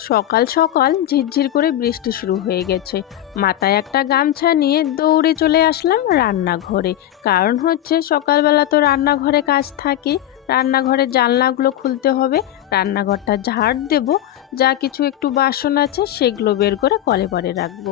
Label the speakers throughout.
Speaker 1: সকাল সকাল ঝিরঝির করে বৃষ্টি শুরু হয়ে গেছে। মাথায় একটা গামছা নিয়ে দৌড়ে চলে আসলাম রান্নাঘরে। কারণ হচ্ছে সকালবেলা তো রান্নাঘরে কাজ থাকে। রান্নাঘরের জানলাগুলো খুলতে হবে। রান্নাঘরটা ঝাড় দেব। যা কিছু একটু বাসন আছে সেগুলো বের করে কলে পরে রাখব।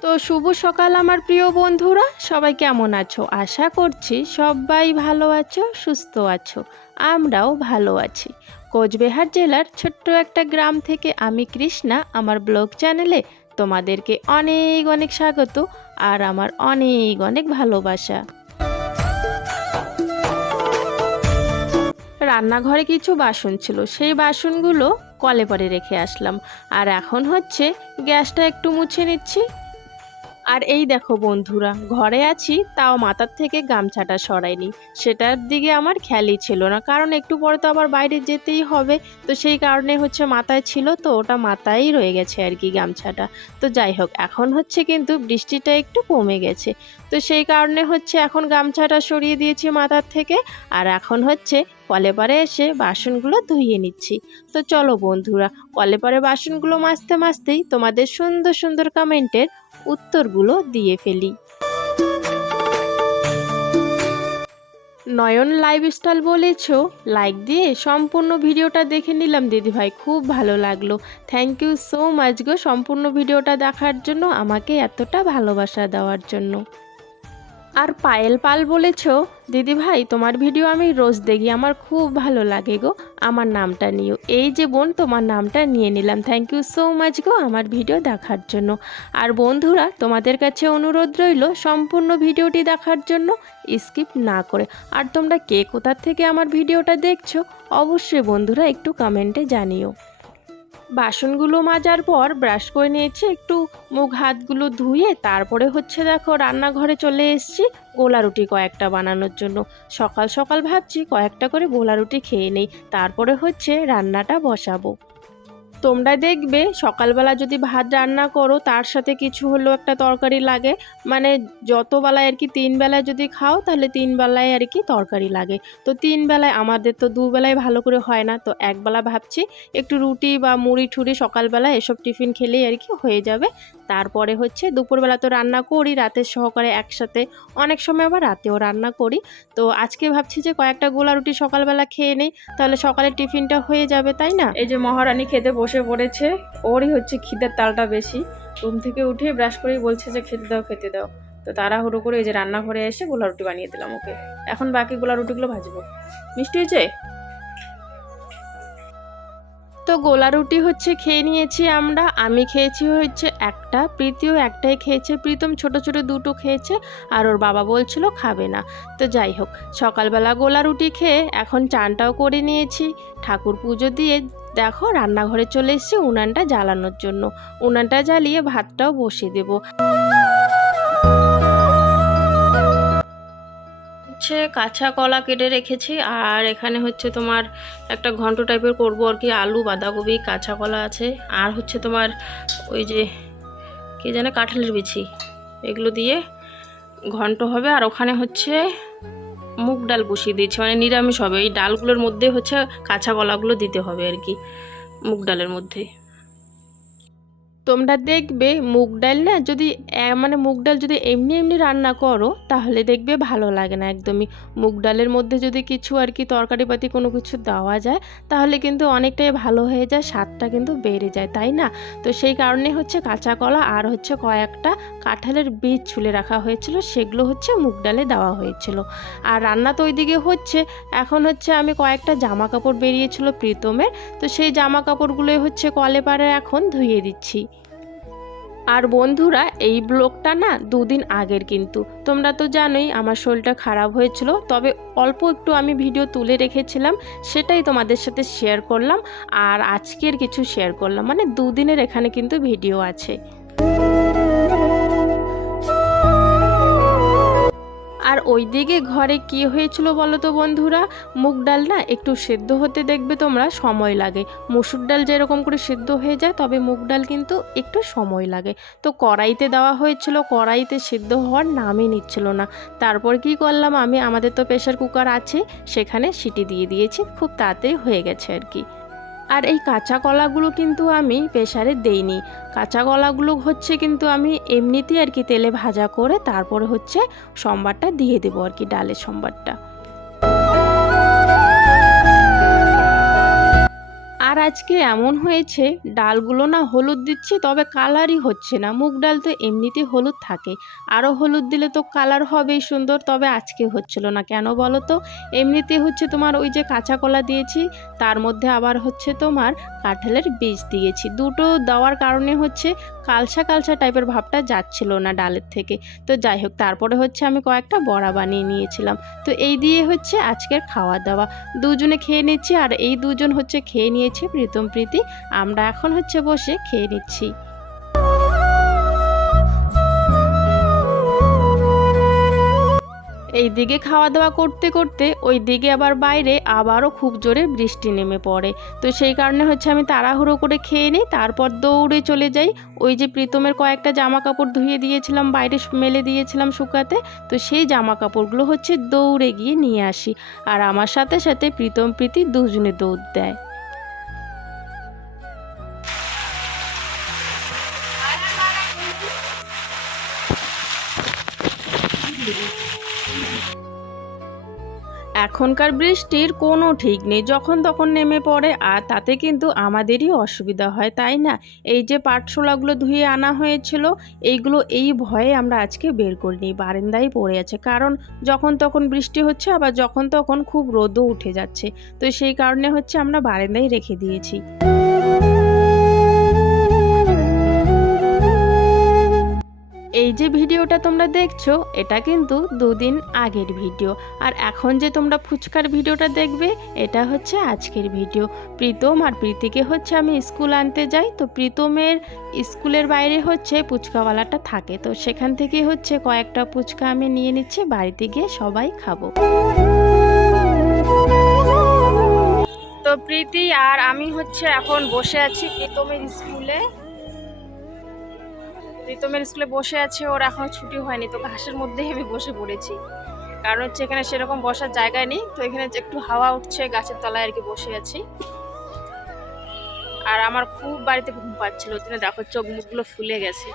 Speaker 1: তো শুভ সকাল আমার প্রিয় বন্ধুরা। সবাই কেমন আছো? আশা করছি সবাই ভালো আছো, সুস্থ আছো। আমরাও ভালো আছি। কোচবিহার জেলার ছোট্ট একটা গ্রাম থেকে আমি কৃষ্ণা, আমার ব্লগ চ্যানেলে তোমাদেরকে অনেক অনেক স্বাগত আর আমার অনেক অনেক ভালোবাসা। রান্নাঘরে কিছু বাসন ছিল, সেই বাসনগুলো কলে পরে রেখে আসলাম। আর এখন হচ্ছে গ্যাসটা একটু মুছে নিচ্ছি। আর এই দেখো বন্ধুরা, ঘরে আছি তাও মাথার থেকে গামছাটা সরাইনি। সেটার দিকে আমার খেয়ালই ছিল না, কারণ একটু পরে তো আবার বাইরে যেতেই হবে। তো সেই কারণে হচ্ছে মাথায় ছিল তো, ওটা মাথায় রয়ে গেছে আর কি গামছাটা। তো যাই হোক, এখন হচ্ছে কিন্তু বৃষ্টিটা একটু কমে গেছে। তো সেই কারণে হচ্ছে এখন গামছাটা সরিয়ে দিয়েছি মাথার থেকে। আর এখন হচ্ছে কলে পারে এসে বাসনগুলো ধুইয়ে নিচ্ছি। তো চলো বন্ধুরা, কলে পারে বাসনগুলো মাজতে মাজতেই তোমাদের সুন্দর সুন্দর কমেন্টের উত্তরগুলো দিয়ে ফেলি। নয়ন লাইফস্টাইল বলেছ? লাইক দিয়ে সম্পূর্ণ ভিডিওটা দেখে নিলাম, দিদিভাই। খুব ভালো লাগল। থ্যাংক ইউ সো মাচ গো, সম্পূর্ণ ভিডিওটা দেখার জন্য আমাকে এতটা ভালোবাসা দেওয়ার জন্য। আর পায়েল পাল বলেছ? দিদি ভাই, তোমার ভিডিও আমি রোজ দেখি, আমার খুব ভালো লাগে গো। আমার নামটা নিও। এই যে বোন, তোমার নামটা নিয়ে নিলাম। থ্যাংক ইউ সো মাচ গো আমার ভিডিও দেখার জন্য। আর বন্ধুরা, তোমাদের কাছে অনুরোধ রইল সম্পূর্ণ ভিডিওটি দেখার জন্য। স্কিপ না করে। আর তোমরা কে কোথার থেকে আমার ভিডিওটা দেখছ, অবশ্যই বন্ধুরা একটু কমেন্টে জানিও। বাসনগুলো মাজার পর ব্রাশ করে নিয়েছি, একটু মুখ হাতগুলো ধুয়ে তারপরে হচ্ছে দেখো রান্নাঘরে চলে এসেছি, গোলা রুটি কয়েকটা বানানোর জন্য। সকাল সকাল ভাবছি কয়েকটা করে গোলা রুটি খেয়ে নেই, তারপরে হচ্ছে রান্নাটা বসাবো। তোমরা দেখবে সকালবেলা যদি ভাত রান্না করো, তার সাথে কিছু হলেও একটা তরকারি লাগে। মানে যত বেলায় আর কি তিন বেলায় যদি খাও, তাহলে তিন বেলায় আর কি তরকারি লাগে। তো তিন বেলায় আমাদের তো দুবেলায় ভালো করে হয় না। তো একবেলা ভাবছি একটু রুটি বা মুড়ি ঠুড়ি সকালবেলা এসব টিফিন খেলেই আর কি হয়ে যাবে। তারপরে হচ্ছে দুপুরবেলা তো রান্না করি, রাতের সহকারে একসাথে অনেক সময় আবার রাতেও রান্না করি। তো আজকে ভাবছি যে কয়েকটা গোলা রুটি সকালবেলা খেয়ে নেই, তাহলে সকালে টিফিনটা হয়ে যাবে, তাই না? এই যে মহারানী খেতে বসে পড়েছে। ওরই হচ্ছে খিদের তালটা বেশি। রুম থেকে উঠে ব্রাশ করেই বলছে যে, খেতে দাও খেতে দাও। তো তাড়াহুড়ো করে এই যে রান্নাঘরে এসে গোলা রুটি বানিয়ে দিলাম ওকে। এখন বাকি গোলা রুটিগুলো ভাজবো। মিষ্টি হয়েছে? তো গোলা রুটি হচ্ছে খেয়ে নিয়েছি আমরা। আমি খেয়েছি হচ্ছে একটা, প্রীতিও একটাই খেয়েছে। প্রীতম ছোট ছোট দুটো খেয়েছে আর ওর বাবা বলছিল খাবে না। তো যাই হোক, সকালবেলা গোলা রুটি খেয়ে এখন চানটাও করে নিয়েছি। ঠাকুর পুজো দিয়ে দেখো, রান্নাঘরে চলে এসেছি উনানটা জ্বালানোর জন্য। উনানটা জ্বালিয়ে ভাতটাও বসিয়ে দেবো। হচ্ছে কাঁচা কলা কেটে রেখেছি, আর এখানে হচ্ছে তোমার একটা ঘন্ট টাইপের করব আর কি, আলু, বাঁধাকপি, কাঁচা কলা আছে, আর হচ্ছে তোমার ওই যে, কে জানে, কাঁঠালের বিচি। এগুলো দিয়ে ঘন্ট হবে, আর ওখানে হচ্ছে মুগ ডাল বসিয়ে দিয়েছি মানে নিরামিষ হবে। এই ডালগুলোর মধ্যে হচ্ছে কাঁচা কলাগুলো দিতে হবে আর কি, মুগ ডালের মধ্যে। তোমরা দেখবে মুগ ডাল না যদি মানে মুগ ডাল যদি এমনি এমনি রান্না করো, তাহলে দেখবে ভালো লাগে না একদমই। মুগ ডালের মধ্যে যদি কিছু আর কি তরকারিপাতি কোনো কিছু দেওয়া যায়, তাহলে কিন্তু অনেকটাই ভালো হয়ে যায়, স্বাদটা কিন্তু বেড়ে যায়, তাই না? তো সেই কারণে হচ্ছে কাঁচা কলা আর হচ্ছে কয়েকটা কাঁঠালের বীজ ছুলে রাখা হয়েছিল, সেগুলো হচ্ছে মুগ ডালে দেওয়া হয়েছিল। আর রান্না তো ওইদিকে হচ্ছে, এখন হচ্ছে আমি কয়েকটা জামা কাপড় বেরিয়েছিল প্রীতমের, তো সেই জামা কাপড়গুলোই হচ্ছে কলে পারে এখন ধুয়ে দিচ্ছি। আর বন্ধুরা, এই ব্লগটা না দুদিন আগের কিন্তু। তোমরা তো জানোই আমার শরীরটা খারাপ হয়েছিল, তবে অল্প একটু আমি ভিডিও তুলে রেখেছিলাম, সেটাই তোমাদের সাথে শেয়ার করলাম আর আজকের কিছু শেয়ার করলাম। মানে দুদিনের এখানে কিন্তু ভিডিও আছে। আর ওইদিকে ঘরে কি হয়েছিল বলো তো বন্ধুরা? মুগ ডাল না একটু সেদ্ধ হতে দেখবে তোমরা, সময় লাগে। মুসুর ডাল যেরকম করে সেদ্ধ হয়ে যায়, তবে মুগ ডাল কিন্তু একটু সময় লাগে। তো কড়াইতে দেওয়া হয়েছিল, কড়াইতে সেদ্ধ হওয়ার নামই নিচ্ছিল না। তারপর কি করলাম আমি? আমাদের তো প্রেশার কুকার আছে, সেখানে সিটি দিয়ে দিয়েছি, খুব তাড়াতাড়ি হয়ে গেছে আর কি। আর এই কাঁচা কলাগুলো কিন্তু আমি প্রেশারে দেইনি। কাঁচা কলাগুলো হচ্ছে কিন্তু আমি এমনিতেই আর কি তেলে ভাজা করে তারপরে হচ্ছে সম্বারটা দিয়ে দেবো আর কি, ডালের সম্বারটা। আজকে এমন হয়েছে, ডালগুলো না হলুদ দিচ্ছি, তবে কালারই হচ্ছে না। মুগ ডাল তো এমনিতেই হলুদ থাকে। আরও হলুদ দিলে তো কালার হবেই সুন্দর, তবে আজকে হচ্ছিল না। কেন বলো তো? এমনিতে হচ্ছে তোমার ওই যে কাঁচা কলা দিয়েছি, তার মধ্যে আবার হচ্ছে তোমার কাঁঠালের বীজ দিয়েছি। দুটো দেওয়ার কারণে হচ্ছে কালসা কালসা টাইপের ভাবটা যাচ্ছিল না ডালের থেকে। তো যাই হোক, তারপরে হচ্ছে আমি কয়েকটা বড়া বানিয়ে নিয়েছিলাম। তো এই দিয়ে হচ্ছে আজকের খাওয়া দাওয়া। দুজনে খেয়ে নিচ্ছি, আর এই দুজন হচ্ছে খেয়ে নিয়েছে প্রীতম, প্রীতি, আমরা এখন হচ্ছে বসে খেয়ে নিচ্ছি। এই দিকে খাওয়া দাওয়া করতে করতে ওই দিকে আবার বাইরে আবারও খুব জোরে বৃষ্টি নেমে পড়ে। তো সেই কারণে হচ্ছে আমি তাড়াহুড়ো করে খেয়ে নিই, তারপর দৌড়ে চলে যাই। ওই যে প্রীতমের কয়েকটা জামা কাপড় ধুয়ে দিয়েছিলাম, বাইরে মেলে দিয়েছিলাম শুকাতে। তো সেই জামা কাপড়গুলো হচ্ছে দৌড়ে গিয়ে নিয়ে আসি। আর আমার সাথে সাথে প্রীতম, প্রীতি দুজনে দৌড় দেয়। এখনকার বৃষ্টির কোনো ঠিক নেই, যখন তখন নেমে পড়ে। আর তাতে কিন্তু আমাদেরই অসুবিধা হয়, তাই না? এই যে পাটশোলাগুলো ধুয়ে আনা হয়েছিল, এইগুলো এই ভয়ে আমরা আজকে বের করিনি, বারান্দায় পড়ে আছে। কারণ যখন তখন বৃষ্টি হচ্ছে, আবার যখন তখন খুব রোদও উঠে যাচ্ছে। তো সেই কারণে হচ্ছে আমরা বারান্দায় রেখে দিয়েছি। এই যে ভিডিওটা তোমরা দেখছ, এটা কিন্তু দুদিন আগের ভিডিও। আর এখন যে তোমরা ফুচকার ভিডিওটা দেখবে, এটা হচ্ছে আজকের ভিডিও। প্রীতম আর প্রীতিকে হচ্ছে আমি স্কুল আনতে যাই, তো প্রীতমের স্কুলের বাইরে হচ্ছে ফুচকাওয়ালাটা থাকে। তো সেখান থেকে হচ্ছে কয়েকটা ফুচকা আমি নিয়ে নিচ্ছি, বাড়িতে গিয়ে সবাই খাব। তো প্রীতি আর আমি হচ্ছে এখন বসে আছি প্রীতমের স্কুলে। প্রীতমের স্কুলে বসে আছে, ওর এখনও ছুটি হয়নি তো ঘাসের মধ্যেই আমি বসে পড়েছি। কারণ হচ্ছে এখানে সেরকম বসার জায়গা নেই, তো এখানে একটু হাওয়া উঠছে, গাছের তলায় আর কি বসে আছি। আর আমার খুব বাড়িতে ঘুম পাচ্ছিল, ওই জন্য দেখো চোখ মুখগুলো ফুলে গেছে।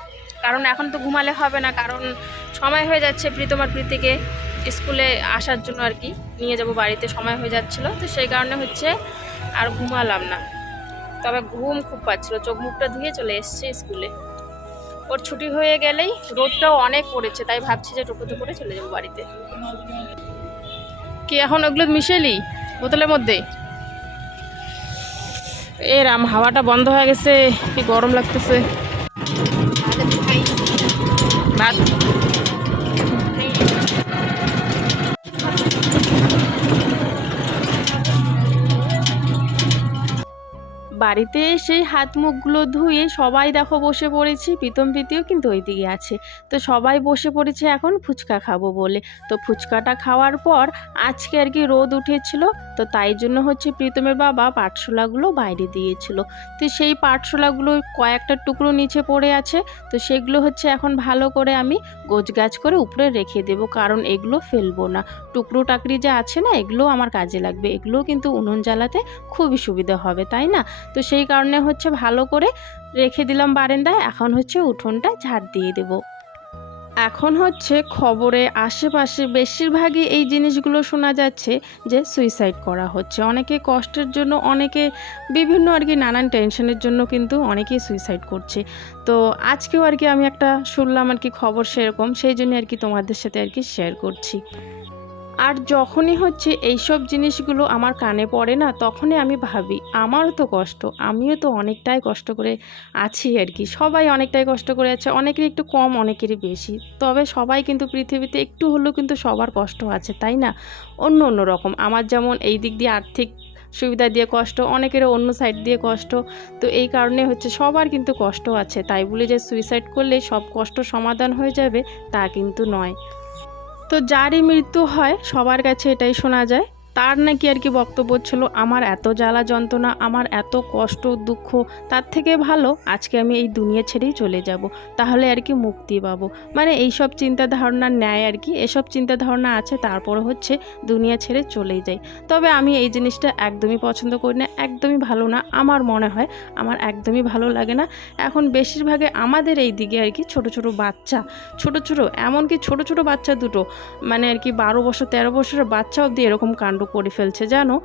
Speaker 1: কারণ এখন তো ঘুমালে হবে না, কারণ সময় হয়ে যাচ্ছে প্রীতম আর প্রীতিকে স্কুলে আসার জন্য আর কি, নিয়ে যাব বাড়িতে, সময় হয়ে যাচ্ছিল। তো সেই কারণে হচ্ছে আর ঘুমালাম না। তবে ঘুম খুব পাচ্ছিল, চোখ মুখটা ধুয়ে চলে এসছে স্কুলে। ওর ছুটি হয়ে গেলেই রোদটাও অনেক পড়েছে, তাই ভাবছি যে টোটোতে করে চলে যাব বাড়িতে। কি এখন ওগুলো মিশেলি বোতলের মধ্যে? এরাম হাওয়াটা বন্ধ হয়ে গেছে, কি গরম লাগতেছে। ভাত বাড়িতে এসে হাত মুখগুলো ধুয়ে সবাই দেখো বসে পড়েছি, প্রীতম প্রীতিও কিন্তু ওইদিকে আছে। তো সবাই বসে পড়েছে এখন ফুচকা খাব বলে। তো ফুচকাটা খাওয়ার পর আজকে আর কি রোদ উঠেছিল, তো তাই জন্য হচ্ছে প্রীতমের বাবা পাটশোলাগুলো বাইরে দিয়েছিল। তো সেই পাটশোলাগুলো কয়েকটা টুকরো নিচে পড়ে আছে, তো সেগুলো হচ্ছে এখন ভালো করে আমি গোছগাছ করে উপরে রেখে দেব, কারণ এগুলো ফেলব না। টুকরো টাকরি যে আছে না, এগুলো আমার কাজে লাগবে। এগুলো কিন্তু উনুন জ্বালাতে খুবই সুবিধা হবে, তাই না? তো সেই কারণে হচ্ছে ভালো করে রেখে দিলাম বারেন্দায়। এখন হচ্ছে উঠোনটা ঝাড় দিয়ে দেব। এখন হচ্ছে খবরে আশেপাশে বেশিরভাগই এই জিনিসগুলো শোনা যাচ্ছে যে সুইসাইড করা হচ্ছে। অনেকে কষ্টের জন্য, অনেকে বিভিন্ন আর কি নানান টেনশনের জন্য কিন্তু অনেকেই সুইসাইড করছে। তো আজকেও আর কি আমি একটা শুনলাম আর কি খবর সেরকম, সেই জন্য আর কি তোমাদের সাথে আর কি শেয়ার করছি। আর যখনই হচ্ছে এইসব জিনিসগুলো আমার কানে পড়ে না, তখনই আমি ভাবি, আমারও তো কষ্ট, আমিও তো অনেকটাই কষ্ট করে আছি আর কি। সবাই অনেকটাই কষ্ট করে আছে, অনেকেরই একটু কম, অনেকেরই বেশি। তবে সবাই কিন্তু পৃথিবীতে একটু হলেও কিন্তু সবার কষ্ট আছে, তাই না? অন্য অন্য রকম। আমার যেমন এই দিক দিয়ে আর্থিক সুবিধা দিয়ে কষ্ট, অনেকেরও অন্য সাইড দিয়ে কষ্ট। তো এই কারণে হচ্ছে সবার কিন্তু কষ্ট আছে। তাই বলে যে সুইসাইড করলে সব কষ্ট সমাধান হয়ে যাবে, তা কিন্তু নয়। তো যারই মৃত্যু হয় সবার কাছে এটাই শোনা যায়। তার নাকি আর কি বক্তব্য ছিল, আমার এত জ্বালা যন্ত্রণা, আমার এত কষ্ট, দুঃখ, তার থেকে ভালো আজকে আমি এই দুনিয়া ছেড়েই চলে যাব, তাহলে আর কি মুক্তি পাবো। মানে এইসব চিন্তা ধারণা নেয় আর কি, এসব চিন্তা ধারণা আছে, তারপরে হচ্ছে দুনিয়া ছেড়ে চলেই যাই। তবে আমি এই জিনিসটা একদমই পছন্দ করি না, একদমই ভালো না, আমার মনে হয় আমার একদমই ভালো লাগে না। এখন বেশিরভাগে আমাদের এই দিকে আর কি ছোট ছোট বাচ্চা, ছোট ছোট, এমনকি ছোট ছোট বাচ্চা দুটো মানে আর কি বারো বছর, তেরো বছরের বাচ্চা অবধি এরকম কাণ্ড করে ফেলছে জানো?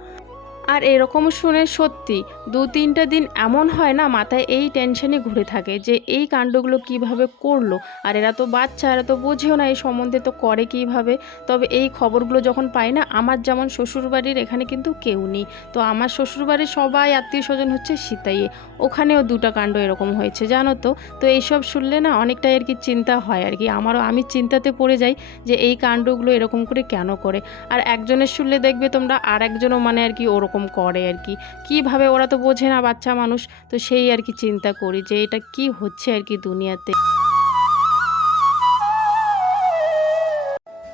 Speaker 1: আর এরকম শুনে সত্যি দু তিনটা দিন এমন হয় না, মাথায় এই টেনশনই ঘুরে থাকে যে এই কাণ্ডগুলো কীভাবে করল? আর এরা তো বাচ্চা, এরা তো বোঝেও না এই সম্বন্ধে তো করে কীভাবে? তবে এই খবরগুলো যখন পাই না, আমার যেমন শ্বশুরবাড়ির এখানে কিন্তু কেউ নেই। তো আমার শ্বশুরবাড়ির সবাই আত্মীয় স্বজন হচ্ছে সীতাইয়ে। ওখানেও দুটো কাণ্ড এরকম হয়েছে, জানো তো? তো এইসব শুনলে না অনেকটাই আর কি চিন্তা হয় আর কি। আমারও, আমি চিন্তাতে পড়ে যাই যে এই কাণ্ডগুলো এরকম করে কেন করে? আর একজনের শুনলে দেখবে তোমরা আর একজনও মানে আর কি ওরকম করে আর কি। কীভাবে ওরা তো বোঝে না বাচ্চা মানুষ। তো সেই আর কি চিন্তা করি যে এটা কি হচ্ছে আর কি দুনিয়াতে।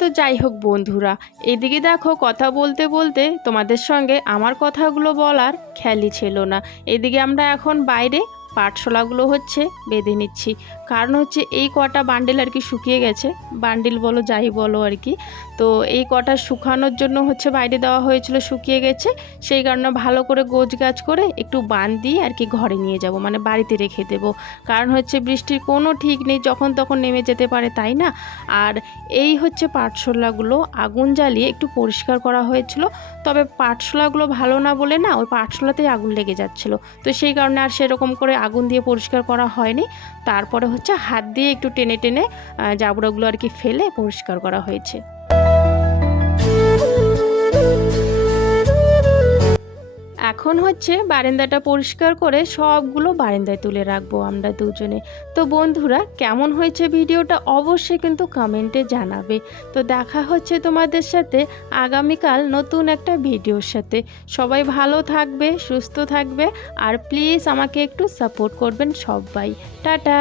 Speaker 1: তো যাই হোক বন্ধুরা, এদিকে দেখো কথা বলতে বলতে তোমাদের সঙ্গে আমার কথাগুলো বলার খেয়ালই ছিল না। এদিকে আমরা এখন বাইরে পাটশোলাগুলো হচ্ছে বেঁধে নিচ্ছি। কারণ হচ্ছে এই কটা বান্ডিল আর কি শুকিয়ে গেছে। বান্ডিল বলো, যাই বলো আর কি। তো এই কটা শুকানোর জন্য হচ্ছে বাইরে দেওয়া হয়েছিল, শুকিয়ে গেছে। সেই কারণে ভালো করে গোছ গাছ করে একটু বান দিয়ে আর কি ঘরে নিয়ে যাব মানে বাড়িতে রেখে দেবো। কারণ হচ্ছে বৃষ্টির কোনো ঠিক নেই, যখন তখন নেমে যেতে পারে, তাই না? আর এই হচ্ছে পাটশোলাগুলো আগুন জ্বালিয়ে একটু পরিষ্কার করা হয়েছিল। তবে পাটশোলাগুলো ভালো না বলে না, ওই পাটশোলাতেই আগুন লেগে যাচ্ছিল। তো সেই কারণে আর সেরকম করে আগুন দিয়ে পরিষ্কার করা হয়নি। তারপরে হচ্ছে হাত দিয়ে একটু টেনে টেনে জাবড়াগুলো আর কি ফেলে পরিষ্কার করা হয়েছে। এখন হচ্ছে বারান্দাটা পরিষ্কার করে সবগুলো বারান্দায় তুলে রাখব আমরা দুজনে। তো বন্ধুরা, কেমন হয়েছে ভিডিওটা অবশ্যই কিন্তু কমেন্টে জানাবে। তো দেখা হচ্ছে তোমাদের সাথে আগামীকাল নতুন একটা ভিডিওর সাথে। সবাই ভালো থাকবে, সুস্থ থাকবে, আর প্লিজ আমাকে একটু সাপোর্ট করবেন সবাই। টাটা!